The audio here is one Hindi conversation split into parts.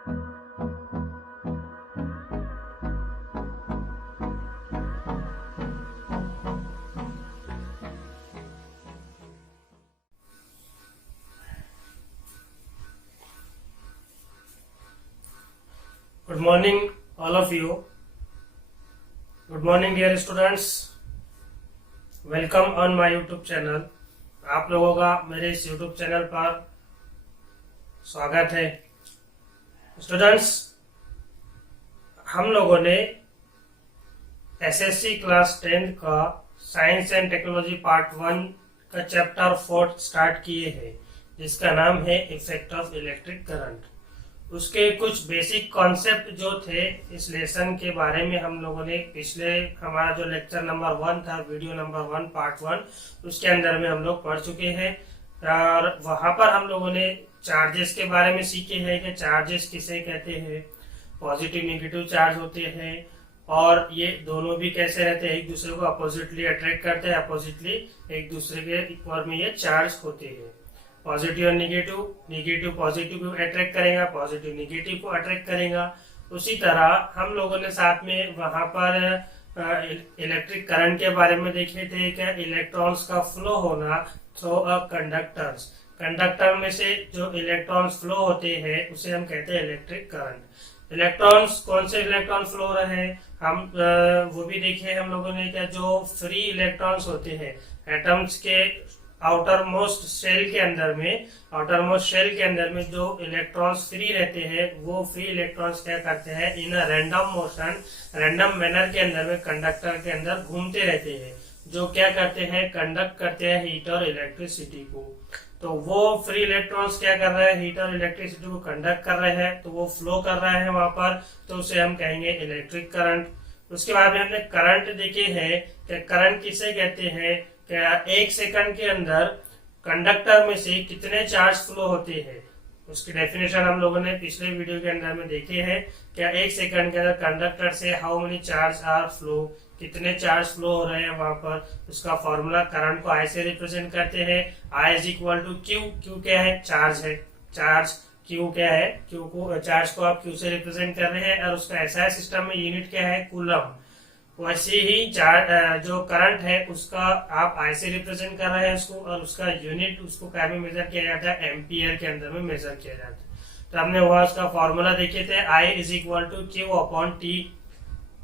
Good morning, all of you. Good morning, dear students. Welcome on my YouTube channel. आप लोगों का मेरे इस यूट्यूब चैनल पर स्वागत है। स्टूडेंट्स, हम लोगों ने एसएससी क्लास 10 का साइंस एंड टेक्नोलॉजी पार्ट 1 का चैप्टर 4 स्टार्ट किए हैं, जिसका नाम है इफेक्ट ऑफ इलेक्ट्रिक करंट। उसके कुछ बेसिक कॉन्सेप्ट जो थे इस लेसन के बारे में हम लोगों ने पिछले हमारा जो लेक्चर नंबर 1 था, वीडियो नंबर 1 पार्ट 1, उसके अंदर में हम लोग पढ़ चुके हैं। और वहां पर हम लोगों ने चार्जेस के बारे में सीखे हैं कि चार्जेस किसे कहते हैं, पॉजिटिव नेगेटिव चार्ज होते हैं और ये दोनों भी कैसे रहते हैं, एक दूसरे को अपोजिटली अट्रैक्ट करते हैं, अपोजिटली एक दूसरे के ऊपर में ये चार्ज होते हैं। पॉजिटिव और नेगेटिव, नेगेटिव पॉजिटिव को अट्रैक्ट करेगा, पॉजिटिव नेगेटिव को अट्रैक्ट करेगा। उसी तरह हम लोगों ने साथ में वहां पर इलेक्ट्रिक करंट के बारे में देखे थे कि इलेक्ट्रॉन्स का फ्लो होना थ्रू अ कंडक्टर्स। कंडक्टर में से जो इलेक्ट्रॉन्स फ्लो होते हैं उसे हम कहते हैं इलेक्ट्रिक करंट। इलेक्ट्रॉन्स, कौन से इलेक्ट्रॉन फ्लो हो रहे हैं हम वो भी देखे हम लोगों ने। क्या जो फ्री इलेक्ट्रॉन्स होते हैं एटम्स के आउटर मोस्ट शेल के अंदर में जो इलेक्ट्रॉन्स फ्री रहते हैं, वो फ्री इलेक्ट्रॉन्स क्या करते हैं, in random motion, random manner के अंदर में कंडक्टर के अंदर घूमते रहते हैं, जो क्या करते हैं, कंडक्ट करते हैं हीट और इलेक्ट्रिसिटी को। तो वो फ्री इलेक्ट्रॉन्स क्या कर रहे हैं, हीट और इलेक्ट्रिसिटी को कंडक्ट कर रहे हैं, तो वो फ्लो कर रहे हैं वहां पर, तो उसे हम कहेंगे इलेक्ट्रिक करंट। उसके बाद में हमने करंट देखे हैं कि करंट किसे कहते हैं, क्या 1 सेकंड के अंदर कंडक्टर में से कितने चार्ज फ्लो होते हैं, उसकी डेफिनेशन हम लोगों ने पिछले वीडियो के अंदर में देखे हैं। क्या 1 सेकंड के अंदर कंडक्टर से how many charge are flow, कितने चार्ज फ्लो हो रहे हैं वहां पर। उसका फॉर्मूला करंट को आई से रिप्रेजेंट करते हैं, I is equal to Q. Q क्या है, चार्ज है, चार्ज। क्यू क्या है, क्यू को, चार्ज को आप क्यू से रिप्रेजेंट कर रहे हैं और उसका एसआई सिस्टम में यूनिट क्या है, कूलम। वैसे ही चार्ज जो करंट है उसका आप आई से रिप्रेजेंट कर रहे हैं उसको, और उसका यूनिट उसको क्या में मेजर किया जाता है, एम्पियर के अंदर में मेजर किया जाता है। तो हमने वहां उसका फॉर्मूला देखे थे, I is equal to Q upon T.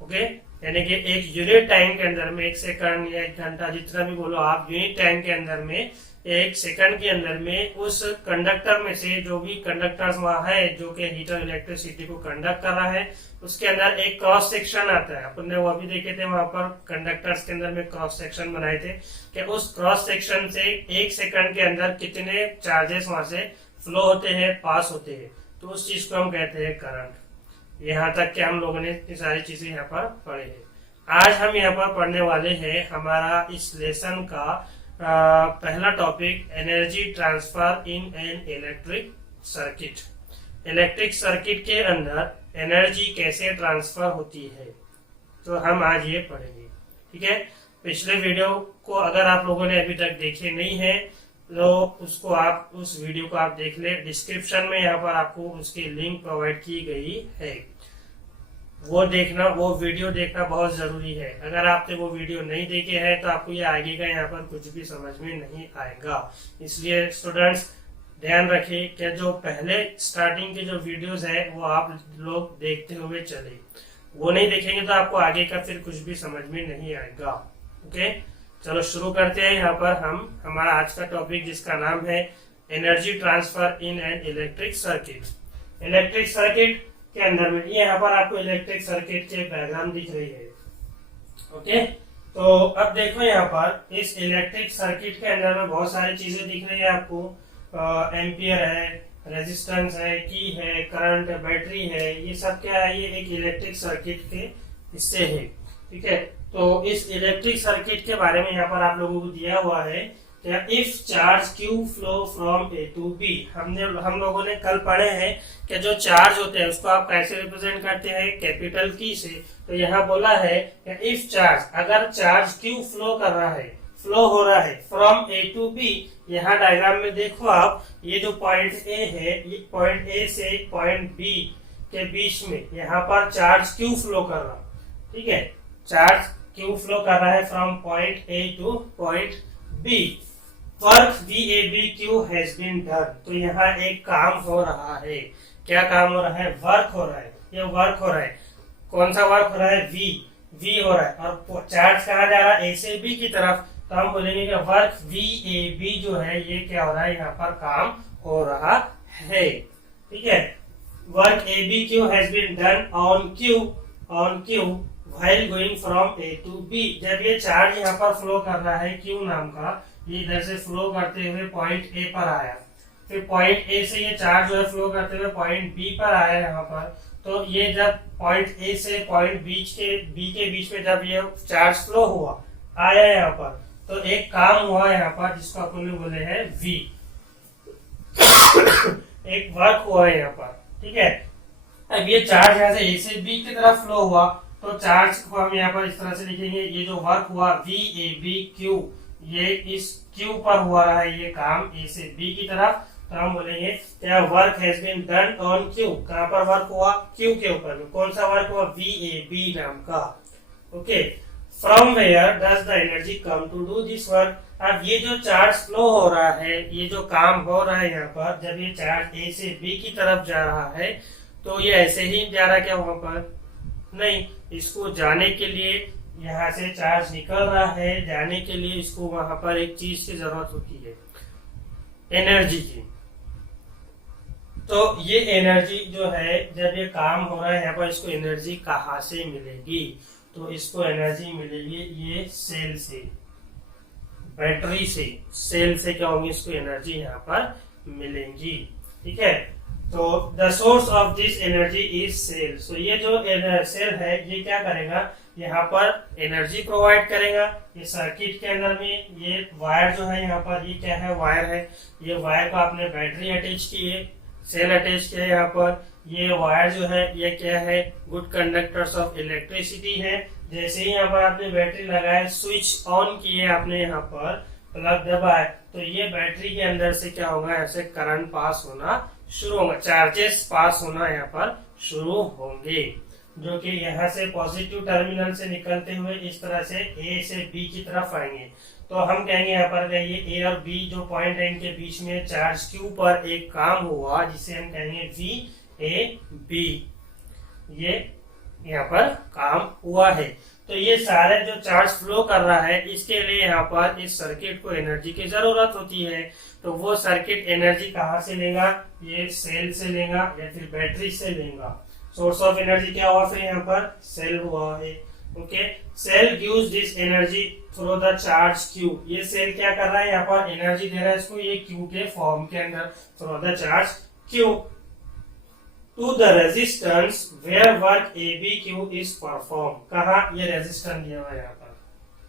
Okay, यानी कि एक यूनिट टाइम के अंदर में, 1 सेकंड या 1 घंटा जितना भी बोलो आप, यूनिट टाइम के अंदर में, 1 सेकंड के अंदर में उस कंडक्टर में से जो भी कंडक्टर्स वहां है जो कि हीट और इलेक्ट्रिसिटी को कंडक्ट कर रहा है, उसके अंदर एक क्रॉस सेक्शन आता है। अपन ने वो भी देखे थे, वहां पर कंडक्टर्स के अंदर में क्रॉस सेक्शन बनाए थे कि उस क्रॉस सेक्शन से 1 सेकंड के अंदर कितने चार्जेस वहां से फ्लो होते हैं, पास होते हैं, तो उस चीज को हम कहते हैं करंट। यहाँ तक कि हम लोगों ने ये सारी चीजें यहाँ पर पढ़े हैं। आज हम यहाँ पर पढ़ने वाले हैं हमारा इस लेसन का पहला topic, energy transfer in an electric circuit. Electric circuit के अंदर एनर्जी कैसे ट्रांसफर होती है, तो हम आज ये पढ़ेंगे। ठीक है, पिछले वीडियो को अगर आप लोगों ने अभी तक देखे नहीं है तो उसको आप, उस वीडियो को आप देख ले, डिस्क्रिप्शन में यहाँ पर आपको उसकी लिंक प्रोवाइड की गई है। वो देखना, वो वीडियो देखना बहुत जरूरी है। अगर आपने वो वीडियो नहीं देखे हैं तो आपको ये आगे का यहाँ पर कुछ भी समझ में नहीं आएगा। इसलिए स्टूडेंट्स ध्यान रखें कि जो पहले स्टार्टिंग के जो वीडियोस है वो आप लोग देखते हुए चले, वो नहीं देखेंगे तो आपको आगे का फिर कुछ भी समझ में नहीं आएगा। ओके, चलो शुरू करते हैं। यहाँ पर हम हमारा आज का टॉपिक जिसका नाम है energy transfer in an electric circuit. Electric circuit के अंदर में ये यहाँ पर आपको इलेक्ट्रिक सर्किट के डायग्राम दिख रही है। ओके, तो अब देखो यहाँ पर इस इलेक्ट्रिक सर्किट के अंदर में बहुत सारी चीजें दिख रही है आपको। एम्पियर है, रेजिस्टेंस है, की है, करंट है, बैटरी है, ये सब क्या है, ये एक इलेक्ट्रिक सर्किट के हिस्से है। ठीक है, तो इस इलेक्ट्रिक सर्किट के बारे में यहाँ पर आप लोगों को दिया हुआ है if charge Q flow from A to B. हम लोगों ने कल पढ़े हैं कि जो चार्ज होते हैं उसको आप कैसे रिप्रेजेंट करते हैं, कैपिटल की से। तो यहाँ बोला है कि इफ चार्ज, अगर चार्ज क्यू फ्लो कर रहा है, फ्लो हो रहा है फ्रॉम ए टू बी। यहाँ डायग्राम में देखो आप, ये जो पॉइंट ए है, ये पॉइंट ए से पॉइंट बी के बीच में यहाँ पर चार्ज क्यू फ्लो कर रहा, ठीक है, चार्ज क्यू फ्लो कर रहा है from point A to point B. Work VABQ has been done, तो यहाँ एक काम हो रहा है। क्या काम हो रहा है? वर्क हो रहा है, ये वर्क हो रहा है। कौन सा वर्क हो रहा है? V हो रहा है, और चार्ज कहाँ जा रहा है? A से B की तरफ, तो हम बोलेंगे कि वर्क VAB जो है ये क्या हो रहा है, यहाँ पर काम हो रहा है, ठीक है। Work ABQ has been done on Q while going from A to B। जब ये चार्ज यहाँ पर फ्लो कर रहा है Q नाम का, ये इधर से फ्लो करते हुए पॉइंट A पर आया, फिर पॉइंट A से ये चार्ज जो है फ्लो करते हुए पॉइंट B पर आया यहाँ पर, तो ये जब पॉइंट A से पॉइंट B के बीच में जब ये चार्ज फ्लो हुआ आया यहाँ पर, तो एक काम हुआ यहाँ पर जिसको अपन लोग बोले हैं V, एक वर्क हुआ है यहाँ पर, ठीक है। अब ये चार्ज यहाँ से A से B की तरफ फ्लो हुआ, तो चार्ज को हम यहाँ पर इस तरह से लिखेंगे, ये जो वर्क हुआ VABQ, ये इस Q पर हुआ है ये काम A से B की तरफ, तो हम बोलेंगे क्या work has been done on Q। कहाँ पर वर्क हुआ? Q के ऊपर में। कौन सा वर्क हुआ? VAB नाम का, okay. From where does the energy come to do this work. अब ये जो चार्ज फ्लो हो रहा है, ये जो काम हो रहा है यहाँ पर, जब ये चार्ज A से B की तरफ जा रहा है, तो ये ऐसे ही जा रहा है क्या वहां पर? नहीं, इसको जाने के लिए यहाँ से चार्ज निकल रहा है, जाने के लिए इसको वहां पर एक चीज की जरूरत होती है, एनर्जी की। तो ये एनर्जी जो है, जब ये काम हो रहा है यहाँ पर, इसको एनर्जी कहाँ से मिलेगी? तो इसको एनर्जी मिलेगी ये सेल से, बैटरी से, सेल से क्या होगी? इसको एनर्जी यहाँ पर मिलेगी, ठीक है। तो the source of this energy is cell. So ये जो सेल है ये क्या करेगा? यहाँ पर एनर्जी प्रोवाइड करेगा। ये सर्किट के अंदर में ये वायर जो है यहाँ पर, ये क्या है? वायर है। ये वायर को आपने बैटरी अटैच की है, सेल अटैच किया है यहाँ पर। ये वायर जो है ये क्या है? गुड कंडक्टर्स ऑफ इलेक्ट्रिसिटी है। जैसे ही यहाँ पर आपने बैटरी लगाए, स्विच ऑन किए आपने, यहाँ पर प्लग दबाए, तो ये बैटरी के अंदर से क्या होगा? ऐसे करंट पास होना शुरू होगा, चार्जेस पास होना यहाँ पर शुरू होंगे, जो कि यहाँ से पॉजिटिव टर्मिनल से निकलते हुए इस तरह से A से B की तरफ आएंगे। तो हम कहेंगे यहाँ पर ये A और B जो पॉइंट है, इनके बीच में चार्ज Q पर एक काम हुआ, जिसे हम कहेंगे VAB। ये यहाँ पर काम हुआ है। तो ये सारे जो चार्ज फ्लो कर रहा है, इसके लिए यहाँ पर इस सर्किट को एनर्जी की जरूरत होती है। तो वो सर्किट एनर्जी कहाँ से लेगा? ये सेल से लेगा या फिर बैटरी से लेगा। सोर्स ऑफ एनर्जी क्या हुआ? फिर यहाँ पर सेल हुआ है, okay. Cell gives this energy through the charge Q। ये सेल क्या कर रहा है? यहाँ पर एनर्जी दे रहा है इसको, ये Q के फॉर्म के अंदर, through the charge Q to the resistance where work ABQ is perform. कहा? ये रेजिस्टेंस दिया हुआ है यहाँ पर,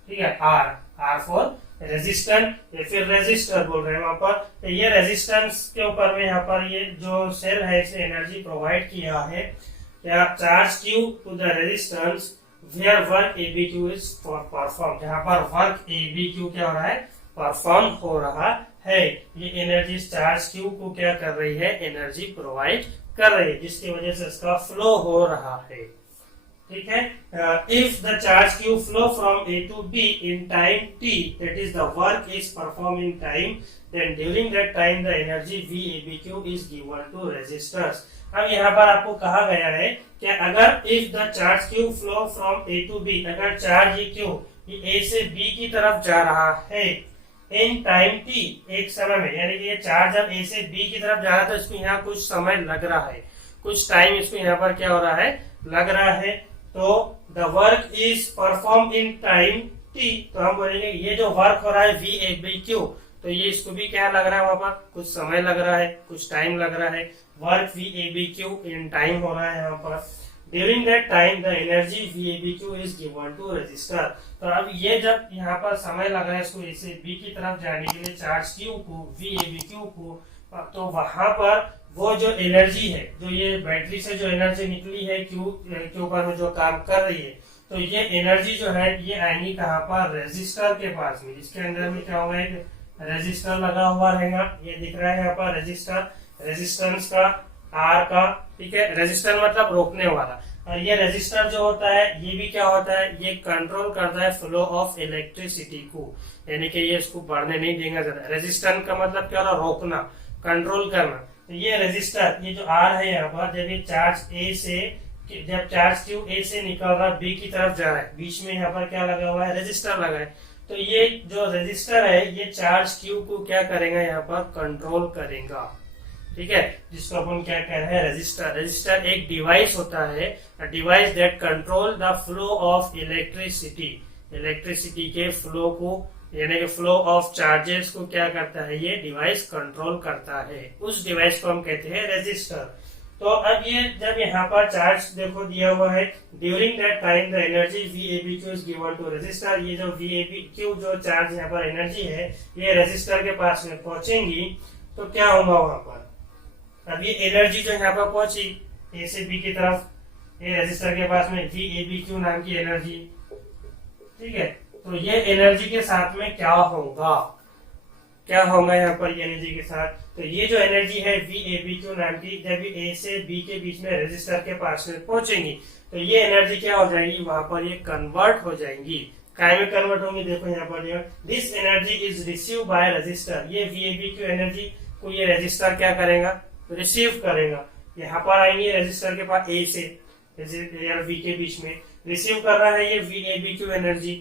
ठीक है, R फॉर रेजिस्टेंस, या फिर रेजिस्टर बोल रहे हैं वहां पर। तो ये रेजिस्टेंस के ऊपर में यहाँ पर ये जो सेल है इसे एनर्जी प्रोवाइड किया है, क्या? Charge Q to the resistance where work ABQ is perform. जहाँ पर वर्क ABQ क्या हो रहा है? परफॉर्म हो रहा है। ये एनर्जी चार्ज Q को क्या कर रही है? एनर्जी प्रोवाइड कर रही है, जिसकी वजह से इसका फ्लो हो रहा है, ठीक है। If the charge Q flow from A to B in time t, that is the work is performed in time, then during that time the energy VABQ is given to resistors। अब यहाँ पर आपको कहा गया है कि अगर if the charge Q flow from A to B, अगर चार्ज ये Q ये A से B की तरफ जा रहा है इन टाइम t, एक समय में, यानी कि ये चार्ज जब A से B की तरफ जा रहा है तो इसको यहाँ कुछ समय लग रहा है, कुछ टाइम इसको यहाँ पर क्या हो रहा है? लग रहा है। तो the work is perform in time t, तो हम बोलेंगे ये जो वर्क हो रहा है VABQ, तो ये इसको भी क्या लग रहा है? वहां पर कुछ समय लग रहा है, कुछ टाइम लग रहा है। वर्क VABQ इन टाइम हो रहा है यहाँ पर। During that time the energy VABQ is given to register. तो अब ये जब यहाँ पर समय लग रहा है इसको A से B की तरफ जाने के लिए, चार्ज Q को, VABQ को, तो वहां पर वो जो एनर्जी है, जो ये बैटरी से जो एनर्जी निकली है Q पर में जो काम कर रही है, तो ये एनर्जी जो है ये आएगी कहाँ पर? रेजिस्टर के पास में, जिसके अंदर में क्या होगा? एक रेजिस्टर लगा हुआ रहेगा, ये दिख रहा है यहाँ पर रेजिस्टर, रेजिस्टेंस का आर का, ठीक है। रेजिस्टर मतलब रोकने वाला, और ये रेजिस्टर जो होता है ये भी क्या होता है, ये कंट्रोल करता है फ्लो ऑफ इलेक्ट्रिसिटी को, यानी कि ये इसको बढ़ने नहीं देगा ज्यादा। रेजिस्टेंस का मतलब क्या हो रहा है, रोकना, कंट्रोल करना। तो ये रेजिस्टर, ये जो आर है यहाँ पर, जब ये चार्ज ए से, जब चार्ज क्यू ए से निकल रहा है बी की तरफ जा रहा है, बीच में यहाँ पर क्या लगा हुआ है, रेजिस्टर लगा है। तो ये जो रेजिस्टर है ये चार्ज क्यू को क्या करेगा, यहाँ पर कंट्रोल करेगा, ठीक है, जिसको अपन क्या कह रहे हैं, रेजिस्टर। रेजिस्टर एक डिवाइस होता है, device that control the flow of electricity, electricity के फ्लो को, यानी कि फ्लो ऑफ चार्जेस को क्या करता है, ये डिवाइस कंट्रोल करता है। उस डिवाइस को हम कहते हैं रेजिस्टर। तो अब ये जब यहाँ पर चार्ज देखो दिया हुआ है, during that time the energy VABQ is given to register, ये जो VABQ जो चार्ज यहाँ पर एनर्जी है ये रेजिस्टर के पास में पहुंचेंगी, तो क्या होगा वहां पर, अब ये एनर्जी जो यहाँ पर पहुंची ए से बी की तरफ, ये रेजिस्टर के पास में VABQ नाम की एनर्जी, ठीक है। तो ये एनर्जी के साथ में क्या होगा, क्या होगा यहाँ पर एनर्जी के साथ, तो ये जो एनर्जी है VABQ नाम की, जब ए से बी के बीच में रेजिस्टर के पास में पहुंचेंगी तो ये एनर्जी क्या हो जाएगी, वहां पर ये कन्वर्ट हो जाएंगी। काय में कन्वर्ट होंगी, देखो यहाँ पर, this energy is receive by register, ये VABQ एनर्जी को ये रेजिस्टर क्या करेगा, रिसीव करेगा। यहाँ पर आएंगे रेजिस्टर के पास ए से बी के बीच में रिसीव कर रहा है ये VABQ एनर्जी,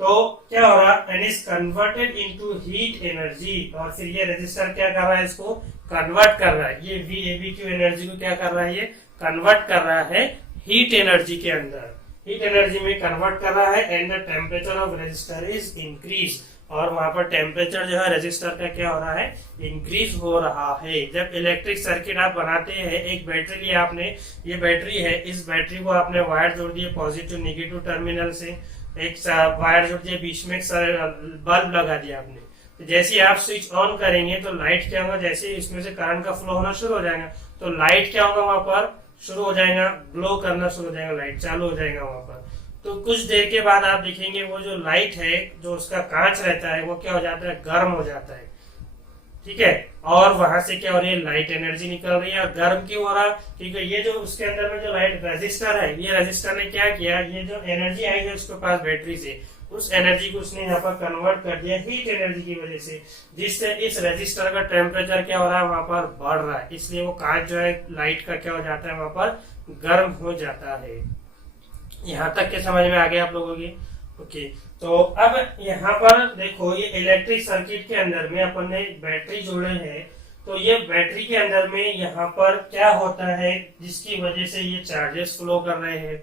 तो क्या हो रहा है, and is converted into heat energy, और फिर ये रेजिस्टर क्या कर रहा है, इसको कन्वर्ट कर रहा है, ये VABQ एनर्जी को क्या कर रहा है, ये कन्वर्ट कर रहा है हीट एनर्जी के अंदर, हीट एनर्जी में कन्वर्ट कर रहा है। And the temperature of register is increase, और वहां पर टेम्परेचर जो है रेजिस्टर का क्या हो रहा है, इंक्रीज हो रहा है। जब इलेक्ट्रिक सर्किट आप बनाते हैं, एक बैटरी लिया आपने, ये बैटरी है, इस बैटरी को आपने वायर जोड़ दिए पॉजिटिव नेगेटिव टर्मिनल से, एक वायर जोड़ दिया, बीच में एक बल्ब लगा दिया आपने, तो जैसे ही आप स्विच ऑन करेंगे तो लाइट क्या होगा, जैसे इसमें से करंट का फ्लो होना शुरू हो जाएगा तो लाइट क्या होगा, वहां पर शुरू हो जाएगा, ग्लो करना शुरू हो जाएगा, लाइट चालू हो जाएगा वहां पर। तो कुछ देर के बाद आप देखेंगे वो जो लाइट है, जो उसका कांच रहता है, वो क्या हो जाता है, गर्म हो जाता है, ठीक है। और वहां से क्या हो रही है, लाइट एनर्जी निकल रही है। और गर्म क्यों हो रहा, क्योंकि ये जो उसके अंदर में जो लाइट रेजिस्टर है, ये रेजिस्टर ने क्या किया, ये जो एनर्जी आई है उसके पास बैटरी से, उस एनर्जी को उसने यहाँ पर कन्वर्ट कर दिया हीट एनर्जी की वजह से, जिससे इस रेजिस्टर का टेम्परेचर क्या हो रहा है, वहां पर बढ़ रहा है, इसलिए वो कांच जो है लाइट का क्या हो जाता है, वहां पर गर्म हो जाता है। यहाँ तक के समझ में आ गया आप लोगों की, ओके। तो अब यहाँ पर देखो, ये इलेक्ट्रिक सर्किट के अंदर में अपन ने बैटरी जोड़े हैं, तो ये बैटरी के अंदर में यहाँ पर क्या होता है, जिसकी वजह से ये चार्जेस फ्लो कर रहे हैं,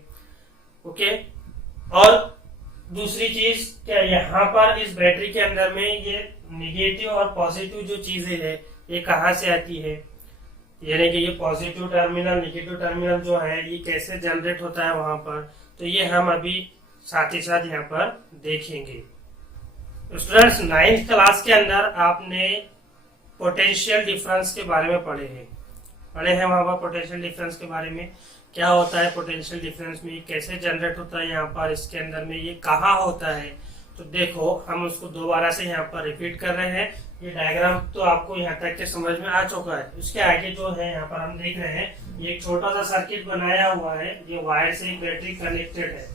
ओके। और दूसरी चीज क्या, यहाँ पर इस बैटरी के अंदर में ये निगेटिव और पॉजिटिव जो चीजें है ये कहाँ से आती है, यानी कि ये पॉजिटिव टर्मिनल नेगेटिव टर्मिनल जो है ये कैसे जनरेट होता है वहां पर, तो ये हम अभी साथ ही साथ यहाँ पर देखेंगे। स्टूडेंट्स, 9th क्लास के अंदर आपने पोटेंशियल डिफरेंस के बारे में पढ़े हैं वहां पर, पोटेंशियल डिफरेंस के बारे में क्या होता है, पोटेंशियल डिफरेंस में कैसे जनरेट होता है, यहाँ पर इसके अंदर में ये कहाँ होता है। तो देखो, हम उसको दोबारा से यहाँ पर रिपीट कर रहे हैं। ये डायग्राम तो आपको यहाँ तक के समझ में आ चुका है। उसके आगे जो है यहाँ पर हम देख रहे हैं, ये एक छोटा सा सर्किट बनाया हुआ है, ये वायर से एक बैटरी कनेक्टेड है।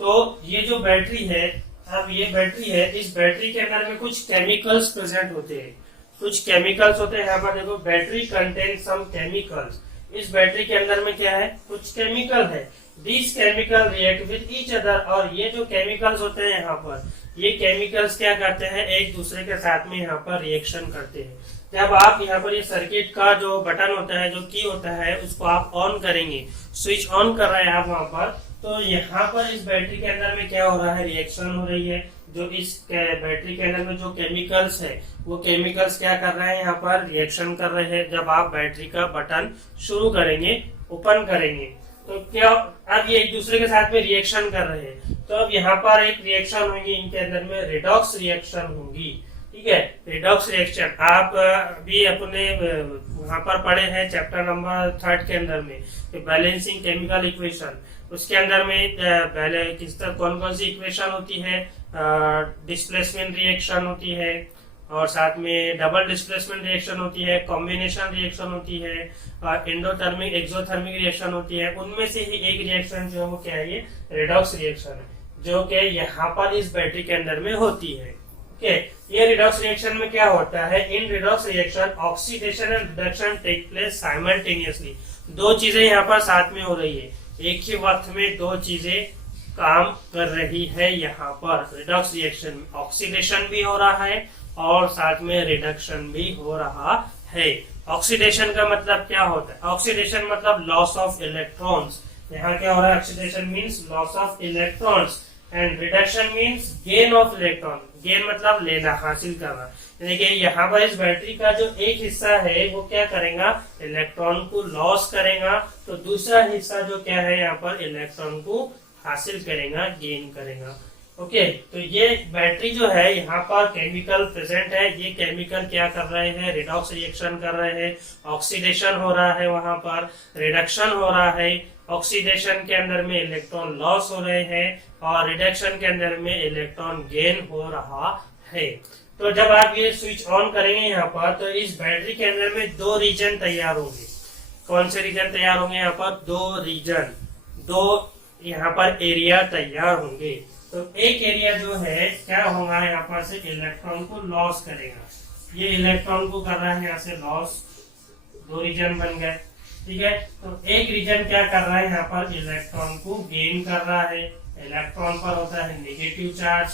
तो ये जो बैटरी है, अब ये बैटरी है, इस बैटरी के अंदर में कुछ केमिकल्स प्रेजेंट होते हैं, कुछ केमिकल्स होते हैं। यहाँ पर देखो, बैटरी कंटेन सम केमिकल्स, इस बैटरी के अंदर में क्या है, कुछ केमिकल है। These chemical react with each other, और ये जो केमिकल्स होते हैं यहाँ पर, ये केमिकल्स क्या करते हैं, एक दूसरे के साथ में यहाँ पर रिएक्शन करते हैं। जब आप यहाँ पर ये सर्किट का जो बटन होता है, जो की होता है, उसको आप ऑन करेंगे, स्विच ऑन कर रहे हैं आप वहां पर, तो यहाँ पर इस बैटरी के अंदर में क्या हो रहा है, रिएक्शन हो रही है। जो इस बैटरी के अंदर में जो केमिकल्स है, वो केमिकल्स क्या कर रहे हैं, यहाँ पर रिएक्शन कर रहे हैं। जब आप बैटरी का बटन शुरू करेंगे, ओपन करेंगे, तो क्या, अब ये एक दूसरे के साथ में रिएक्शन कर रहे हैं, तो अब यहाँ पर एक रिएक्शन होगी, इनके अंदर में रिडॉक्स रिएक्शन होगी, ठीक है। रिडॉक्स रिएक्शन आप भी अपने वहां पर पढ़े हैं चैप्टर नंबर 3 के अंदर में, बैलेंसिंग केमिकल इक्वेशन। उसके अंदर में पहले किस तरह कौन कौन सी इक्वेशन होती है, डिस्प्लेसमेंट रिएक्शन होती है, और साथ में डबल डिस्प्लेसमेंट रिएक्शन होती है, कॉम्बिनेशन रिएक्शन होती है, और एंडोथर्मिक एक्सोथर्मिक रिएक्शन होती है। उनमें से ही एक रिएक्शन जो है वो क्या है, ये रिडॉक्स रिएक्शन है, जो कि यहाँ पर इस बैटरी के अंदर में होती है। ओके, ये रिडॉक्स रिएक्शन में क्या होता है, in redox reaction oxidation and reduction take place simultaneously. दो चीजें यहाँ पर साथ में हो रही है, एक ही वक्त में दो चीजें काम कर रही है। यहाँ पर रिडॉक्स रिएक्शन में ऑक्सीडेशन भी हो रहा है और साथ में रिडक्शन भी हो रहा है। ऑक्सीडेशन का मतलब क्या होता है, ऑक्सीडेशन मतलब लॉस ऑफ इलेक्ट्रॉन्स। यहाँ क्या हो रहा है, oxidation means loss of electrons and reduction means gain of electron. Gain मतलब लेना, हासिल करना। यानी कि यहाँ पर इस बैटरी का जो एक हिस्सा है वो क्या करेगा, इलेक्ट्रॉन को लॉस करेगा, तो दूसरा हिस्सा जो क्या है यहाँ पर इलेक्ट्रॉन को हासिल करेगा, गेन करेगा। ओके, तो ये बैटरी जो है यहाँ पर केमिकल प्रेजेंट है। ये केमिकल क्या कर रहे हैं, रिडॉक्स रिएक्शन कर रहे हैं, ऑक्सीडेशन हो रहा है, वहां पर रिडक्शन हो रहा है। ऑक्सीडेशन के अंदर में इलेक्ट्रॉन लॉस हो रहे हैं और रिडक्शन के अंदर में इलेक्ट्रॉन गेन हो रहा है। तो जब आप ये स्विच ऑन करेंगे यहाँ पर, तो इस बैटरी के अंदर में दो रीजन तैयार होंगे। कौन से रीजन तैयार होंगे, यहाँ पर दो रीजन, दो यहाँ पर एरिया तैयार होंगे। तो एक एरिया जो है क्या होगा, यहाँ पर से इलेक्ट्रॉन को लॉस करेगा। ये इलेक्ट्रॉन को कर रहा है यहाँ से लॉस, दो रीजन बन गए। ठीक है, तो एक रीजन क्या कर रहा है, यहाँ पर इलेक्ट्रॉन को गेन कर रहा है। इलेक्ट्रॉन पर होता है नेगेटिव चार्ज।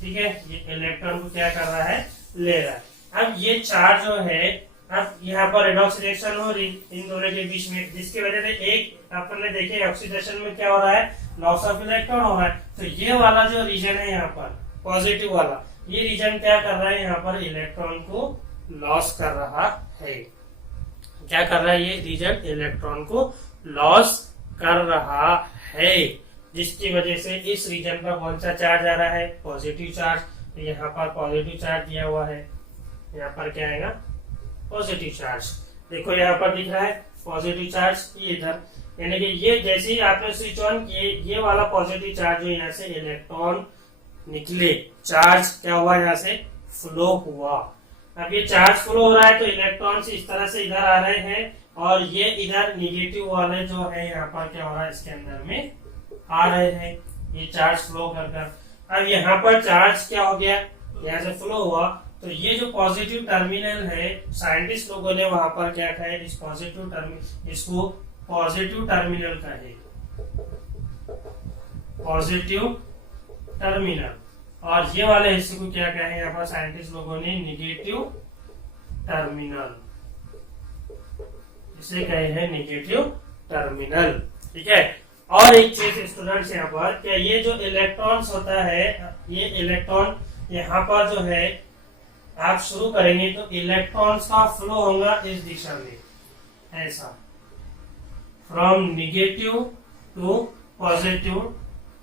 ठीक है, ये इलेक्ट्रॉन को क्या कर रहा है, ले रहा है। अब ये चार्ज जो है, अब यहाँ पर रिडॉक्स रिएक्शन हो रही इन दोनों के बीच में, जिसकी वजह से एक अपन ने देखे ऑक्सीडेशन में क्या हो रहा है, लॉस ऑफ इलेक्ट्रॉन हो रहा है। तो ये वाला जो रीजन है यहाँ पर पॉजिटिव वाला, ये रीजन क्या कर रहा है, यहाँ पर इलेक्ट्रॉन को लॉस कर रहा है। क्या कर रहा है ये रीजन, इलेक्ट्रॉन को लॉस कर रहा है, जिसकी वजह से इस रीजन पर कौन सा चार्ज आ रहा है, पॉजिटिव चार्ज। यहाँ पर पॉजिटिव चार्ज दिया हुआ है, यहाँ पर क्या आएगा, पॉजिटिव चार्ज। देखो यहाँ पर दिख रहा है पॉजिटिव चार्ज, ये इधर, यानी कि ये जैसे ही आपने स्विच ऑन किए, ये वाला पॉजिटिव चार्ज जो यहाँ से इलेक्ट्रॉन निकले, चार्ज क्या हुआ, यहाँ से फ्लो हुआ। अब ये चार्ज फ्लो हो रहा है तो इलेक्ट्रॉन इस तरह से इधर आ रहे हैं, और ये इधर निगेटिव वाले जो है यहाँ पर क्या हो रहा है, इसके अंदर में आ रहे हैं, ये चार्ज फ्लो कर कर। अब यहाँ पर चार्ज क्या हो गया, यहाँ से फ्लो हुआ, तो ये जो पॉजिटिव टर्मिनल है, साइंटिस्ट लोगों ने वहां पर क्या कहा है, इस पॉजिटिव टर्मिनल, इसको पॉजिटिव टर्मिनल कहे, पॉजिटिव टर्मिनल। और ये वाले हिस्से को क्या कहे यहाँ पर साइंटिस्ट लोगों ने, निगेटिव टर्मिनल, इसे कहे हैं निगेटिव टर्मिनल। ठीक है, और एक चीज स्टूडेंट्स यहाँ पर, क्या ये जो इलेक्ट्रॉन्स होता है, ये इलेक्ट्रॉन यहाँ पर जो है आप शुरू करेंगे तो इलेक्ट्रॉन्स का फ्लो होगा इस दिशा में, ऐसा, from negative to positive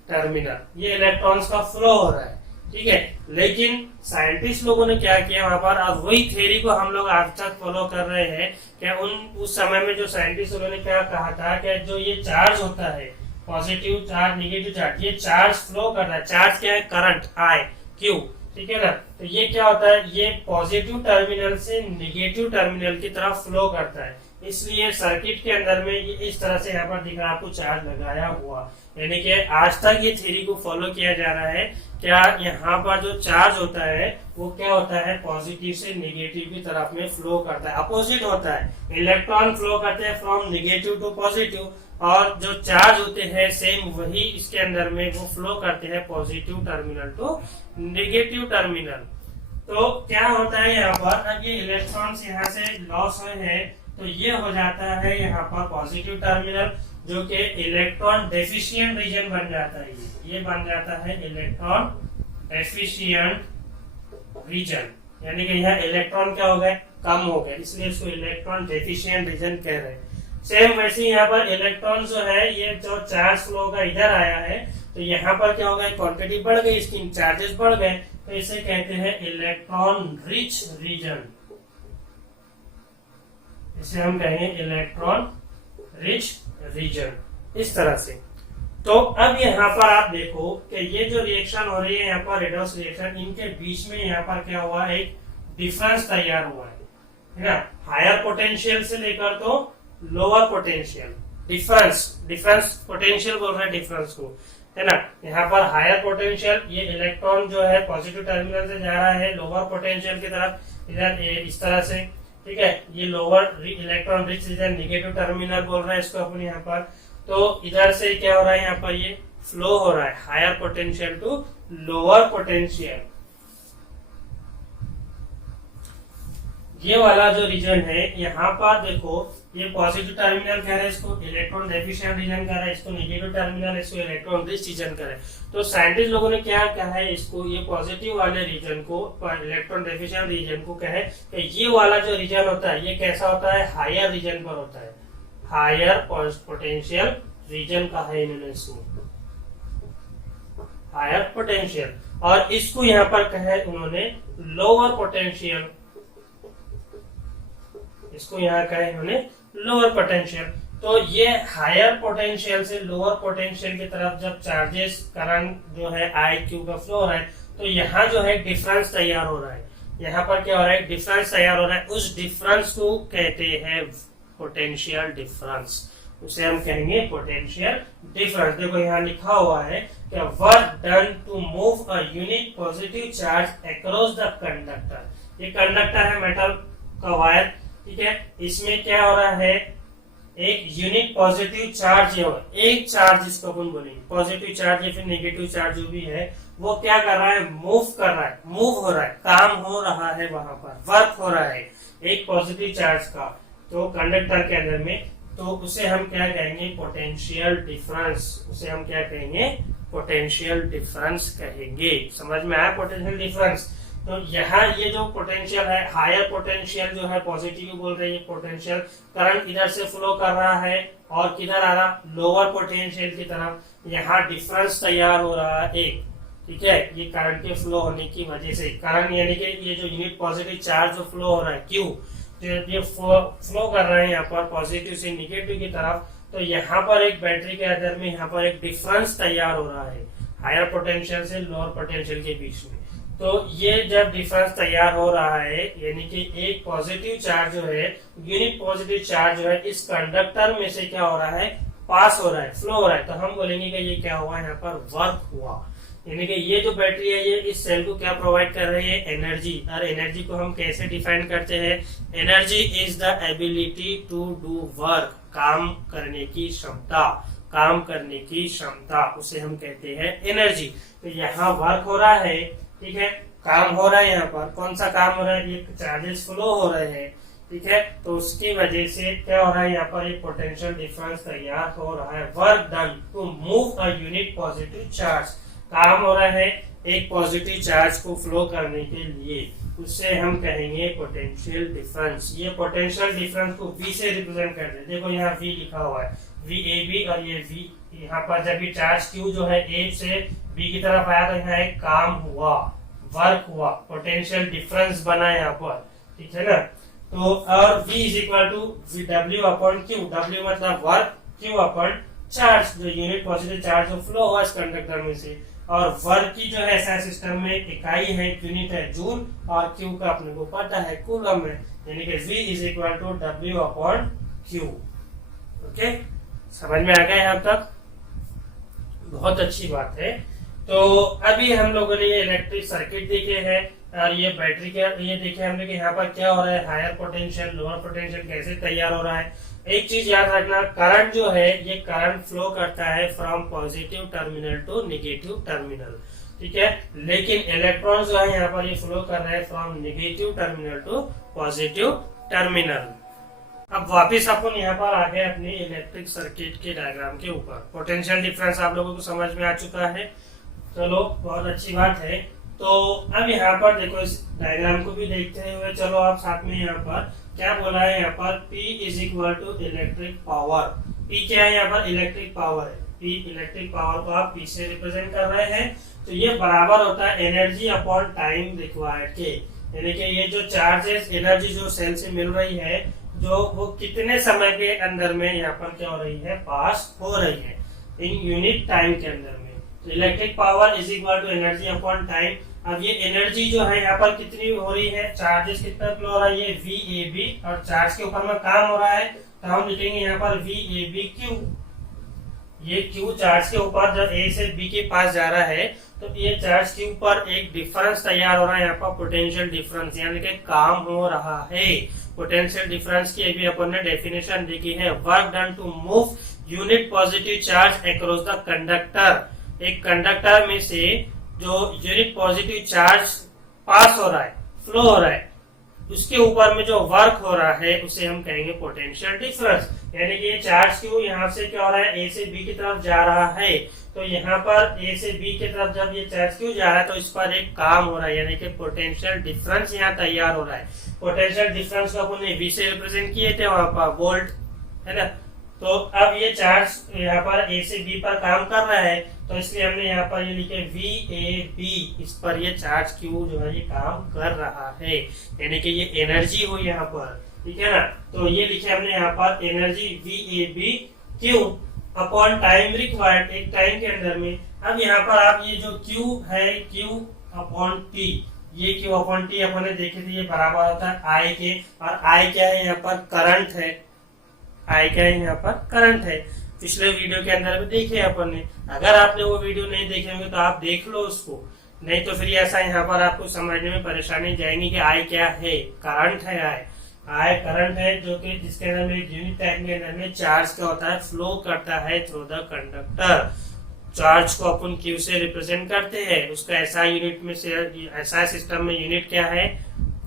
terminal, ये इलेक्ट्रॉन्स का फ्लो हो रहा है। ठीक है, लेकिन साइंटिस्ट लोगों ने क्या किया वहां पर, अब वही थ्योरी को हम लोग आज तक फॉलो कर रहे हैं। क्या उस समय में जो साइंटिस्ट लोगों ने क्या कहा था कि जो ये चार्ज होता है, पॉजिटिव चार्ज निगेटिव चार्ज, ये चार्ज फ्लो कर रहा है। चार्ज क्या है, करंट आई क्यू। ठीक है ना, तो ये क्या होता है, ये पॉजिटिव टर्मिनल से निगेटिव टर्मिनल की तरफ फ्लो करता है, इसलिए सर्किट के अंदर में ये इस तरह से यहाँ पर दिख रहा है आपको चार्ज लगाया हुआ। यानी कि आज तक ये थ्योरी को फॉलो किया जा रहा है, क्या यहाँ पर जो चार्ज होता है वो क्या होता है, पॉजिटिव से निगेटिव की तरफ में फ्लो करता है, अपोजिट होता है। इलेक्ट्रॉन फ्लो करते हैं फ्रॉम निगेटिव टू पॉजिटिव, और जो चार्ज होते हैं सेम वही इसके अंदर में वो फ्लो करते हैं positive terminal to negative terminal. तो क्या होता है यहाँ पर, अब ये इलेक्ट्रॉन्स यहाँ से लॉस हुए हैं तो ये हो जाता है यहाँ पर पॉजिटिव टर्मिनल, जो कि इलेक्ट्रॉन डेफिशिएंट रीजन बन जाता है। ये बन जाता है इलेक्ट्रॉन एफिशिएंट रीजन, यानी कि यहाँ इलेक्ट्रॉन क्या हो गए, कम हो गए, इसलिए इसको इलेक्ट्रॉन डेफिशिएंट रीजन कह रहे हैं। सेम वैसे यहाँ पर इलेक्ट्रॉन जो है, ये जो चार्ज फ्लो का इधर आया है तो यहाँ पर क्या होगा, क्वांटिटी बढ़ गई, इसकी चार्जेस बढ़ गए, तो इसे कहते हैं इलेक्ट्रॉन रिच रीजन, इसे हम कहेंगे इलेक्ट्रॉन रिच रीजन, इस तरह से। तो अब यहाँ पर आप देखो कि ये जो रिएक्शन हो रही है यहाँ पर रिडॉक्स रिएक्शन, इनके बीच में यहाँ पर क्या हुआ, एक डिफरेंस तैयार हुआ है ना। हायर पोटेंशियल से लेकर तो लोअर पोटेंशियल, डिफरेंस पोटेंशियल बोल रहे हैं डिफरेंस को, है ना। यहाँ पर हायर पोटेंशियल, ये इलेक्ट्रॉन जो है पॉजिटिव टर्मिनल से जा रहा है लोअर पोटेंशियल की तरफ, इधर इस तरह से, ठीक है। ये lower electron rich region negative terminal बोल रहे हैं इसको अपन यहाँ पर। तो इधर से क्या हो रहा है, यहाँ पर ये फ्लो हो रहा है higher potential to lower potential. ये वाला जो रीजन है यहाँ पर देखो, ये पॉजिटिव टर्मिनल कह रहे हैं इसको, इलेक्ट्रॉन डेफिशिएंट रीजन कह रहा है इसको, नेगेटिव टर्मिनल इसको इलेक्ट्रॉन रिच रीजन कह रहे हैं। तो साइंटिस्ट लोगों ने क्या कहा है इसको, ये पॉजिटिव वाले रीजन को, इलेक्ट्रॉन डेफिशिएंट रीजन को कहे कि ये वाला जो रीजन होता है ये कैसा होता है, हायर रीजन पर होता है, हायर पोटेंशियल रीजन कहा है इन्होंने इसको, हायर पोटेंशियल। और इसको यहाँ पर कहे उन्होंने लोअर पोटेंशियल, इसको यहाँ कहे उन्होंने लोअर पोटेंशियल। तो ये हायर पोटेंशियल से लोअर पोटेंशियल की तरफ जब चार्जेस करंट जो है आई क्यू का फ्लो हो रहा है, तो यहाँ जो है डिफरेंस तैयार हो रहा है। यहाँ पर क्या हो रहा है, डिफरेंस तैयार हो रहा है। उस डिफरेंस को कहते हैं पोटेंशियल डिफरेंस, उसे हम कहेंगे पोटेंशियल डिफरेंस। देखो यहाँ लिखा हुआ है कि work done to move a unit positive charge across the conductor. ये कंडक्टर है मेटल का वायर, ठीक है। इसमें क्या हो रहा है, एक यूनिट पॉजिटिव चार्ज है, एक चार्ज इसको अपन बोलेंगे पॉजिटिव चार्ज या फिर नेगेटिव चार्ज जो भी है, वो क्या कर रहा है, मूव कर रहा है, मूव हो रहा है, काम हो रहा है, वहां पर वर्क हो रहा है एक पॉजिटिव चार्ज का, तो कंडक्टर के अंदर में, तो उसे हम क्या कहेंगे, पोटेंशियल डिफरेंस। उसे हम क्या कहेंगे, पोटेंशियल डिफरेंस कहेंगे। समझ में आया पोटेंशियल डिफरेंस। तो यहाँ ये जो पोटेंशियल है, हायर पोटेंशियल जो है पॉजिटिव बोल रहे हैं, पोटेंशियल करंट इधर से फ्लो कर रहा है और किधर आ रहा, लोअर पोटेंशियल की तरफ। यहाँ डिफरेंस तैयार हो रहा है एक, ठीक है, ये करंट के फ्लो होने की वजह से। करंट यानी कि ये जो यूनिट पॉजिटिव चार्ज जो फ्लो हो रहा है क्यू, ये फ्लो कर रहे हैं यहाँ पर पॉजिटिव से निगेटिव की तरफ, तो यहाँ पर एक बैटरी के अंदर में यहाँ पर एक डिफरेंस तैयार हो रहा है हायर पोटेंशियल से लोअर पोटेंशियल के बीच में। तो ये जब डिफरेंस तैयार हो रहा है, यानी कि एक पॉजिटिव चार्ज जो है, यूनिट पॉजिटिव चार्ज जो है, इस कंडक्टर में से क्या हो रहा है, पास हो रहा है, फ्लो हो रहा है, तो हम बोलेंगे कि ये क्या हुआ, यहाँ पर वर्क हुआ। यानी कि ये जो बैटरी है ये इस सेल को क्या प्रोवाइड कर रही है, एनर्जी। और एनर्जी को हम कैसे डिफाइन करते हैं, energy is the ability to do work, काम करने की क्षमता, काम करने की क्षमता, उसे हम कहते हैं एनर्जी। तो यहाँ वर्क हो रहा है, ठीक है, काम हो रहा है, यहाँ पर कौन सा काम हो रहा है, ये चार्जेस फ्लो हो रहे हैं, ठीक है। तो उसकी वजह से क्या हो रहा है, यहाँ पर एक पोटेंशियल डिफरेंस तैयार हो रहा है। Work done to move a unit positive charge, काम हो रहा है एक पॉजिटिव चार्ज को फ्लो करने के लिए, उससे हम कहेंगे पोटेंशियल डिफरेंस। ये पोटेंशियल डिफरेंस को V से रिप्रेजेंट करते हैं। देखो यहाँ V लिखा हुआ है, VAB, और ये V, यहाँ पर जब ये चार्ज Q जो है A से B की तरफ आया तो यहाँ एक काम हुआ, वर्क हुआ, पोटेंशियल डिफरेंस बना यहाँ पर, ठीक है ना। तो और V is equal to W upon Q, W मतलब वर्क, Q अपॉन चार्ज, जो यूनिट पॉजिटिव चार्ज जो फ्लो हुआ इस कंडक्टर में से। और वर्क की जो है ऐसा सिस्टम में इकाई है, यूनिट है जूल, और क्यू का अपने को पता है कूलम में, यानी कि V is equal to W upon Q। Okay, समझ में आ गया यहाँ तक, बहुत अच्छी बात है। तो अभी हम लोगों ने ये इलेक्ट्रिक सर्किट देखे हैं और ये बैटरी के ये देखे हमने कि यहाँ पर क्या हो रहा है, हायर पोटेंशियल लोअर पोटेंशियल कैसे तैयार हो रहा है। एक चीज याद रखना, करंट जो है ये करंट फ्लो करता है from positive terminal to negative terminal, ठीक है, लेकिन इलेक्ट्रॉन जो है यहाँ पर ये फ्लो कर रहे हैं from negative terminal to positive terminal. अब वापिस अपन यहाँ पर आ गए अपने इलेक्ट्रिक सर्किट के डायग्राम के ऊपर। पोटेंशियल डिफरेंस आप लोगों को समझ में आ चुका है, चलो बहुत अच्छी बात है। तो अब यहाँ पर देखो इस डायग्राम को भी देखते हुए चलो आप साथ में यहाँ पर क्या बोला है, यहाँ पर P is equal to electric power. P क्या है, यहाँ पर इलेक्ट्रिक पावर है, P इलेक्ट्रिक पावर को आप P से रिप्रेजेंट कर रहे हैं। तो ये बराबर होता है एनर्जी अपॉन टाइम रिक्वायर्ड के, यानी कि ये जो चार्जेस एनर्जी जो सेल से मिल रही है, जो वो कितने समय के अंदर में यहाँ पर क्या हो रही है, पास हो रही है इन यूनिट टाइम के अंदर में। तो electric power is equal to energy upon time. अब ये एनर्जी जो है यहाँ पर कितनी हो रही है, चार्जेस कितना फ्लो हो रहा है, ये VAB, और चार्ज के ऊपर में काम हो रहा है तो हम लिखेंगे यहाँ पर VABQ। ये Q चार्ज के ऊपर जब A से B के पास जा रहा है तो ये चार्ज के ऊपर एक डिफरेंस तैयार हो रहा है, यहाँ पर पोटेंशियल डिफरेंस, यानी कि काम हो रहा है। पोटेंशियल डिफरेंस की भी अपन ने डेफिनेशन देखी है, work done to move unit positive charge across the conductor. एक कंडक्टर में से जो यूनिट पॉजिटिव चार्ज पास हो रहा है, फ्लो हो रहा है, उसके ऊपर में जो वर्क हो रहा है उसे हम कहेंगे पोटेंशियल डिफरेंस। यानी कि ये चार्ज क्यों यहाँ से क्या हो रहा है, ए से बी की तरफ जा रहा है, तो यहाँ पर ए से बी की तरफ जब ये चार्ज क्यों जा रहा है तो इस पर एक काम हो रहा है, यानी कि पोटेंशियल डिफरेंस यहाँ तैयार हो रहा है। पोटेंशियल डिफरेंस को अपन वी से रिप्रेजेंट किए थे वहां पर वोल्ट, है ना। तो अब ये चार्ज यहाँ पर ए से बी पर काम कर रहा है, तो इसलिए हमने यहाँ पर ये लिखे VAB, इस पर ये चार्ज क्यू जो है ये काम कर रहा है, यानी कि ये एनर्जी हो यहाँ पर, ठीक है ना। तो ये लिखे हमने यहाँ पर energy VABQ upon time required, एक टाइम के अंदर में। अब यहाँ पर आप ये जो Q है Q अपॉन T, ये Q अपॉन T अपन ने देखे थे, ये बराबर होता है I के, और I क्या है यहाँ पर करंट है, I क्या है यहाँ पर करंट है। पिछले वीडियो के अंदर भी देखे अपन ने, अगर आपने वो वीडियो नहीं देखे होंगे तो आप देख लो उसको, नहीं तो फिर ऐसा यहाँ पर आपको समझने में परेशानी जाएगी कि I क्या है, करंट है। I करंट है जो कि जिसके अंदर में यूनिट टाइम के अंदर में चार्ज क्या होता है, फ्लो करता है थ्रू द कंडक्टर। चार्ज को अपन Q से रिप्रेजेंट करते हैं, उसका ऐसा यूनिट में से ऐसा सिस्टम में यूनिट क्या है,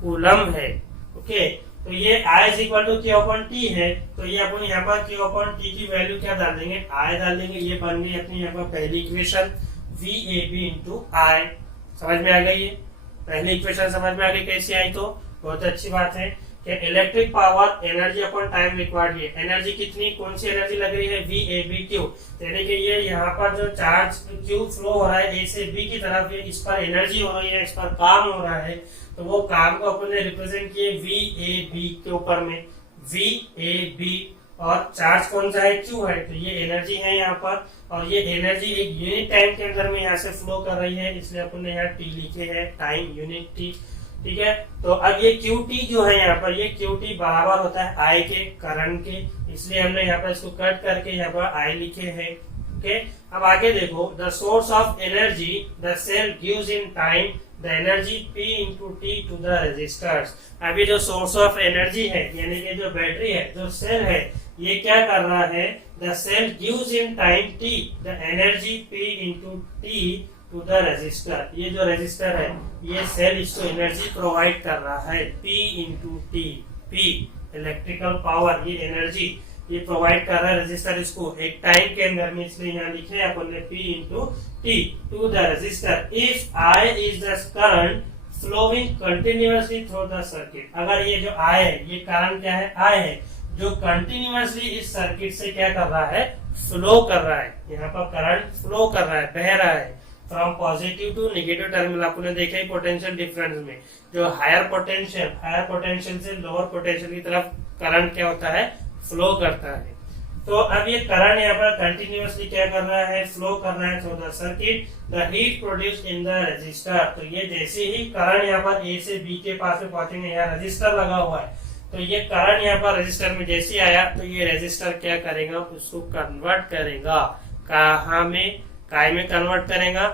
कूलम है। ओके, तो ये I is equal to Q upon T है, तो ये अपन यहाँ पर Q अपॉन T की वैल्यू क्या डाल देंगे, I डाल देंगे। ये बन गई अपनी यहाँ पर पहली इक्वेशन VAB इंटू I। समझ में आ गई है, पहली इक्वेशन समझ में आ गई कैसे आई, तो बहुत अच्छी बात है कि electric power energy upon time required है। एनर्जी कितनी, कौन सी एनर्जी लग रही है, VABQ, यानी कि ये यहाँ पर जो चार्ज Q फ्लो हो रहा है A से B की तरफ, इस पर एनर्जी हो रही है, इस पर काम हो रहा है, तो वो काम को अपन ने रिप्रेजेंट किए VAB के ऊपर में, VAB, और चार्ज कौन सा है, Q है, तो ये एनर्जी है यहाँ पर, और ये एनर्जी एक यूनिट टाइम के अंदर में यहाँ से फ्लो कर रही है, इसलिए अपन ने यहाँ T लिखे है, टाइम यूनिट T, ठीक है। तो अब ये QT जो है यहाँ पर, ये QT बराबर होता है I के, करंट के, इसलिए हमने यहाँ पर इसको कट करके यहाँ पर I लिखे हैं। ओके, अब आगे देखो, the source of energy the cell gives in time the energy P into T to the registers. अभी जो सोर्स ऑफ एनर्जी है, यानी कि जो बैटरी है, जो सेल है, ये क्या कर रहा है, the cell gives in time T the energy P into T to the register. ये जो रेजिस्टर है, ये सेल इसको एनर्जी प्रोवाइड कर रहा है, P into T, P electrical power, ये एनर्जी ये प्रोवाइड कर रहा है रेजिस्टर इसको एक टाइम के अंदर में, इसलिए यहाँ लिखे अपन ने P into T to the register if I is the current flowing continuously through the circuit. अगर ये जो I है, ये करंट क्या है, I है, जो कंटिन्यूअसली इस सर्किट से क्या कर रहा है, फ्लो कर रहा है, यहाँ पर करंट फ्लो कर रहा है, बह रहा है from positive to negative terminal. आपने देखा ही पोटेंशियल डिफरेंस में, जो हायर पोटेंशियल से लोअर पोटेंशियल की तरफ करंट क्या होता है, फ्लो करता है। तो अब ये करंट यहाँ पर कंटिन्यूअसली क्या कर रहा है, फ्लो कर रहा है through the circuit, the heat produced in the register. तो ये जैसे ही करंट यहाँ पर A से B के पास में पहुंचेंगे, यहाँ रेजिस्टर लगा हुआ है, तो ये करंट यहाँ पर रेजिस्टर में जैसे आया तो ये रेजिस्टर क्या करेगा, उसको कन्वर्ट करेगा, कहाँ में, काय में कन्वर्ट करेगा,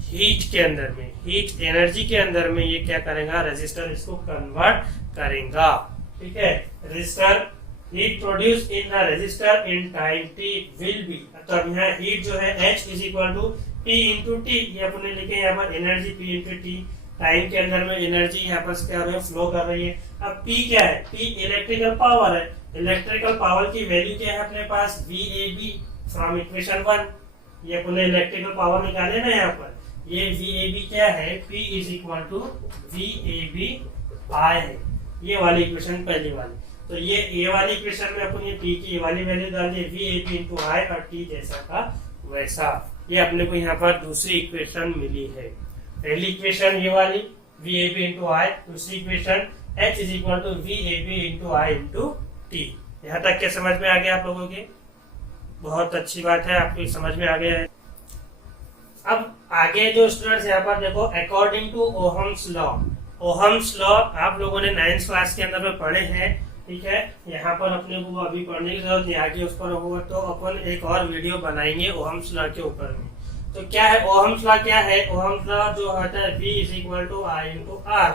हीट के अंदर में, हीट एनर्जी के अंदर में ये क्या करेगा, रेजिस्टर इसको कन्वर्ट करेगा। ठीक है, register heat produce in the register in time t will be. तो अब यहाँ हीट जो है H is equal to P into T, ये अपने लिखे यहाँ पर energy P into T, time के अंदर में एनर्जी यहाँ पर क्या हो रही है, फ्लो कर रही है। अब P क्या है, P इलेक्ट्रिकल पावर है, इलेक्ट्रिकल पावर की वैल्यू क्या है अपने पास, VAB फ्रॉम इक्वेशन 1। ये अपने इलेक्ट्रिकल पावर निकाले ना यहाँ पर, ये VAB क्या है, P is equal to VAB I है, ये वाली इक्वेशन पहली वाली। तो ये वाली इक्वेशन में अपन ये P की ये वाली वैल्यू डाल दी, VAB इंटू I, और T जैसा का वैसा। ये अपने को यहाँ पर दूसरी इक्वेशन मिली है। पहली इक्वेशन ये वाली VAB इंटू I, दूसरी equation H is equal to VAB into I into T। यहाँ तक के समझ में आ गया आप लोगों के, बहुत अच्छी बात है, आपको समझ में आ गया है। अब आगे जो स्टूडेंट्स यहाँ पर देखो, according to Ohm's law, Ohm's law आप लोगों ने 9th क्लास के अंदर में पढ़े हैं, ठीक है। यहाँ पर अपने को अभी पढ़ने की जरूरत नहीं, आगे उस पर होगा तो अपन एक और वीडियो बनाएंगे ओहम्स लॉ के ऊपर में। तो क्या है ओहम्स लॉ, क्या है ओहम्स लॉ? जो होता है V is equal to I into R,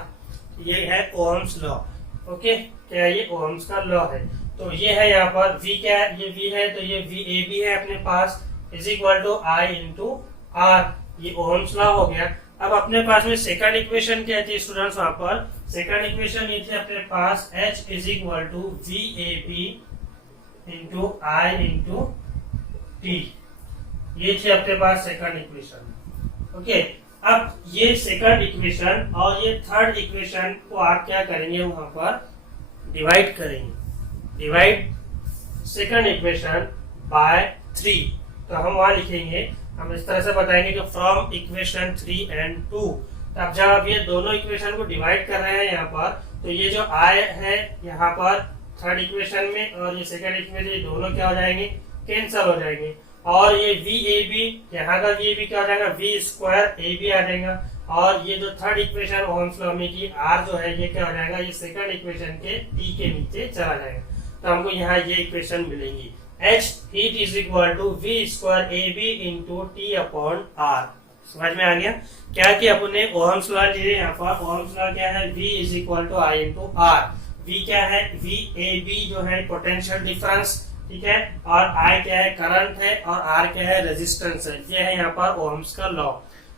ये है ओहम्स लॉ। ओके, क्या ये ओहम्स का लॉ है? तो ये है यहाँ पर V, क्या है? ये V है, तो ये VAB है अपने पास, is equal to I into R, ये ओहम्स लॉ हो गया। अब अपने पास में सेकंड इक्वेशन क्या थी स्टूडेंट्स? वहां पर सेकंड इक्वेशन ये थी अपने पास H is equal to VAB into I into T, ये थी अपने पास सेकंड इक्वेशन। ओके, अब ये सेकंड इक्वेशन और ये थर्ड इक्वेशन को आप क्या करेंगे? वहां पर डिवाइड करेंगे, डिवाइड सेकंड इक्वेशन बाय 3। तो हम वहां लिखेंगे, हम इस तरह से बताएंगे कि फ्रॉम इक्वेशन 3 एंड 2। अब जब आप ये दोनों इक्वेशन को डिवाइड कर रहे हैं यहाँ पर, तो ये जो I है यहाँ पर थर्ड इक्वेशन में और ये सेकंड इक्वेशन, ये दोनों क्या हो जाएंगे? कैंसल हो जाएंगे। और ये VAB, यहाँ का VAB क्या हो जाएगा? V स्क्वायर AB आ जाएगा। और ये जो थर्ड इक्वेशन ओहम्स लॉ में की R जो है, ये क्या हो जाएगा? ये सेकंड इक्वेशन के T के नीचे चला जाएगा। तो हमको यहाँ ये इक्वेशन मिलेंगी, H heat is equal to V square AB into T upon R। समझ में आ गया क्या कि अपने ओहम्स लॉ लिए यहाँ पर? ओहम्स लॉ क्या है? V is equal to I into R। V क्या है? VAB जो है पोटेंशियल डिफरेंस, ठीक है, और I क्या है? करंट है, और R क्या है? रेजिस्टेंस है। ये है यहाँ पर ओहम्स का लॉ।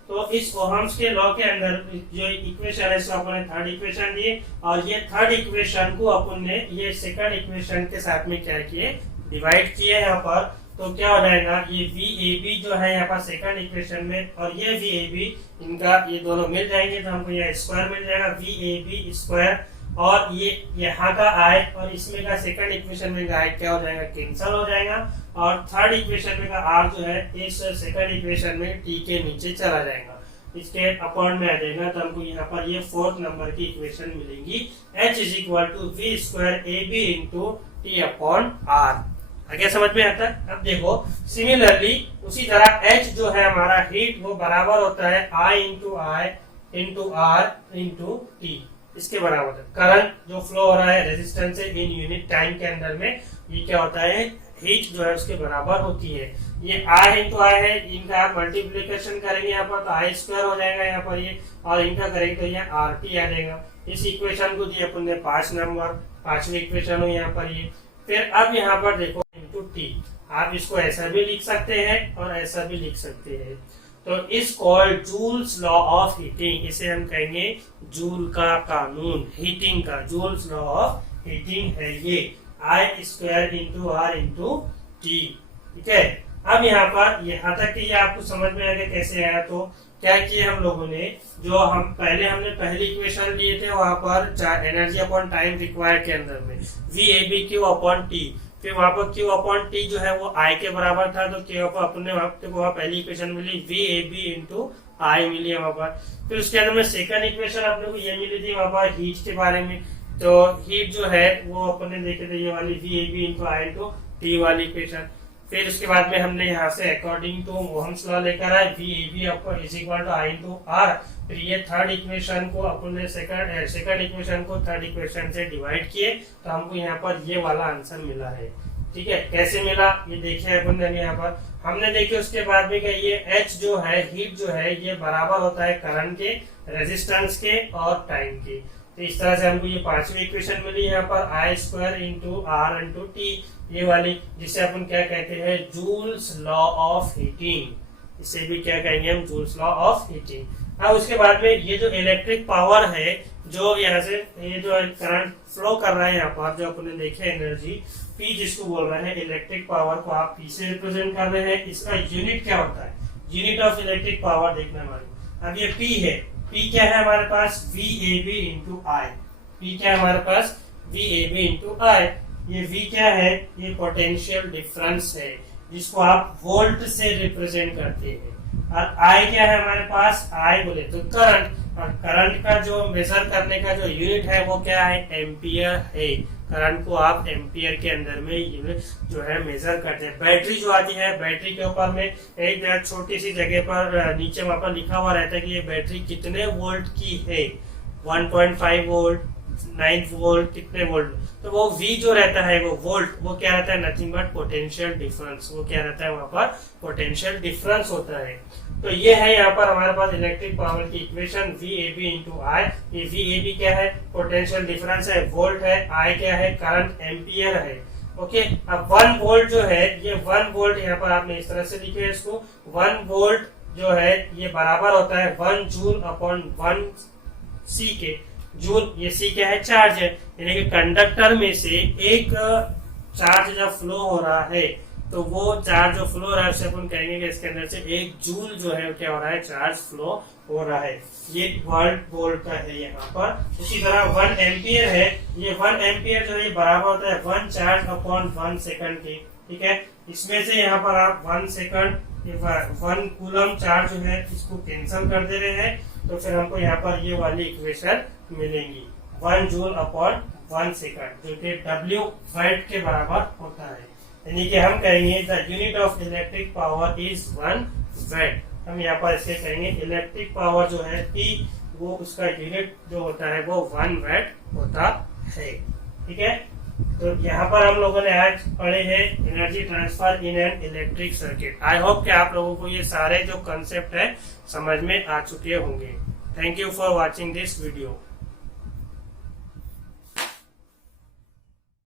तो इस ओहम्स के लॉ के अंदर जो इक्वेशन है, इसको अपन ने थर्ड इक्वेशन दिए, और ये थर्ड इक्वेशन को अपन ने ये सेकंड इक्वेशन के साथ में क्या किए? डिवाइड किए यहाँ पर। तो क्या हो जाएगा? ये VAB जो है यहाँ पर सेकंड इक्वेशन में, और ये VAB, इनका ये दोनों मिल जाएंगे, तो हमको ये स्क्वायर मिल जाएगा, VAB स्क्वायर, और ये यहाँ का I और इसमें का सेकंड इक्वेशन में का I क्या हो जाएगा? कैंसल हो जाएगा। और थर्ड इक्वेशन में का R जो है इस सेकंड इक्वेशन में T के नीचे चला जाएगा, इसके अपॉन में आ जाएगा। तो हमको यहाँ पर ये फोर्थ नंबर की इक्वेशन मिलेंगी, H is equal to V square AB into T upon R। आगे समझ में आता है? अब देखो, सिमिलरली उसी तरह H जो है हमारा हीट, वो बराबर होता है I into R into T, इसके बराबर है। करंट जो फ्लो हो रहा है रेजिस्टेंस से इन यूनिट टाइम के अंदर में, ये क्या होता है? हीट जो है उसके बराबर होती है। ये I इंटू I है, इनका आप मल्टीप्लीकेशन करेंगे यहाँ पर, तो I स्क्वायर हो जाएगा यहाँ पर ये, और इनका करेंगे तो यहाँ RT आ जाएगा। इस इक्वेशन को दिए अपन ने 5 नंबर, पांचवी इक्वेशन हो यहाँ पर ये। फिर अब यहाँ पर देखो इंटू T, आप इसको ऐसा भी लिख सकते हैं और ऐसा भी लिख सकते हैं। तो इस called joules law of heating, इसे हम कहेंगे जूल का कानून, हीटिंग का, जूल्स लॉ ऑफ हीटिंग है ये, I square into R into T, ठीक है। अब यहाँ पर यहाँ तक कि ये आपको समझ में आ गया कैसे आया। तो क्या किया हम लोगों ने, जो हम हमने पहली इक्वेशन लिए थे वहां पर एनर्जी अपॉन टाइम रिक्वायर्ड के अंदर में VAB अपॉन T, फिर वहां पर Q अपॉन T जो है वो I के बराबर था, तो Q अपने वहां पहली इक्वेशन मिली VAB इंटू I मिली वहां पर। फिर उसके अंदर में सेकंड इक्वेशन अपने को ये मिली थी वहां पर हीट के बारे में। तो हीट जो है वो अपने देखे थे ये वाली VAB into I into T वाली इक्वेशन। फिर उसके बाद में हमने यहाँ से अकॉर्डिंग टू ओहम्स लॉ लेकर आए, VAB is equal to I into R। फिर ये थर्ड इक्वेशन को अपन ने सेकंड इक्वेशन को थर्ड इक्वेशन से डिवाइड किए, तो हमको यहाँ पर ये वाला आंसर मिला है। ठीक है, कैसे मिला ये देखिए अपन ने यहाँ पर हमने देखे। उसके बाद में ये H जो है, हीट जो है, ये बराबर होता है करंट के, रेजिस्टेंस के और टाइम के। तो इस तरह से हमको ये पांचवी इक्वेशन मिली यहाँ पर, I square into R into T, ये वाली, जिसे अपन क्या कहते हैं, जूल्स लॉ ऑफ हीटिंग। इसे भी क्या कहेंगे हम, जूल्स लॉ ऑफ हीटिंग। अब उसके बाद में ये जो इलेक्ट्रिक पावर है, जो यहाँ से ये जो करंट फ्लो कर रहा है यहाँ पर, जो अपने देखे एनर्जी P जिसको बोल रहे हैं, इलेक्ट्रिक पावर को आप P से रिप्रेजेंट कर रहे हैं। इसका यूनिट क्या होता है, यूनिट ऑफ इलेक्ट्रिक पावर देखना हमारे। अब ये P है, P क्या है हमारे पास, VAB इंटू I। P क्या है हमारे पास, VAB इंटू I। ये V क्या है, ये पोटेंशियल डिफरेंस है, जिसको आप वोल्ट से रिप्रेजेंट करते हैं। और I क्या है हमारे पास, I बोले तो करंट, और करंट का जो मेजर करने का जो यूनिट है वो क्या है, एम्पियर है। करंट को आप एम्पियर के अंदर में जो है मेजर करते हैं। बैटरी जो आती है, बैटरी के ऊपर में एक छोटी सी जगह पर नीचे वहां पर लिखा हुआ रहता है कि ये बैटरी कितने वोल्ट की है, 1.5 वोल्ट, 9 वोल्ट, कितने वोल्ट। तो वो V जो रहता है, वो वोल्ट, वो क्या रहता है, नथिंग बट पोटेंशियल डिफरेंस। वो क्या रहता है, वहां पर पोटेंशियल डिफरेंस होता है। तो ये है यहाँ पर हमारे पास इलेक्ट्रिक पावर की इक्वेशन VAB इंटू I। ये VAB क्या है, पोटेंशियल डिफरेंस है, वोल्ट है, I क्या है, करंट एम्पियर है। ओके, अब 1 वोल्ट जो है, ये 1 वोल्ट यहाँ पर आपने इस तरह से लिखे है इसको। 1 वोल्ट जो है ये बराबर होता है 1 जूल अपॉन 1 C के। जूल, ये C क्या है, चार्ज है, यानी कि कंडक्टर में से एक चार्ज जब फ्लो हो रहा है तो वो चार्ज जो फ्लो हो रहा है उससे अपन कहेंगे कि इसके अंदर से 1 जूल जो है क्या हो रहा है, चार्ज फ्लो हो रहा है। ये 1 वोल्ट का है यहाँ पर। उसी तरह 1 एम्पियर है, ये 1 एम्पियर जो है बराबर होता है 1 चार्ज अपॉन 1 सेकंड के। ठीक है, इसमें से यहाँ पर आप 1 सेकंड 1 कूलम चार्ज जो है इसको कैंसिल कर दे रहे हैं, तो फिर हमको यहाँ पर ये वाली इक्वेशन मिलेंगी, 1 जूल अपॉन 1 सेकंड, जो कि W वाट के बराबर होता है। यानी कि हम कहेंगे the unit of electric power is 1 वाट। हम यहाँ पर इसके कहेंगे इलेक्ट्रिक पावर जो है P, वो उसका यूनिट जो होता है वो 1 वाट होता है। ठीक है, तो यहाँ पर हम लोगों ने आज पढ़े हैं energy transfer in an electric circuit. I hope कि आप लोगों को ये सारे जो कंसेप्ट है समझ में आ चुके होंगे। Thank you for watching this video.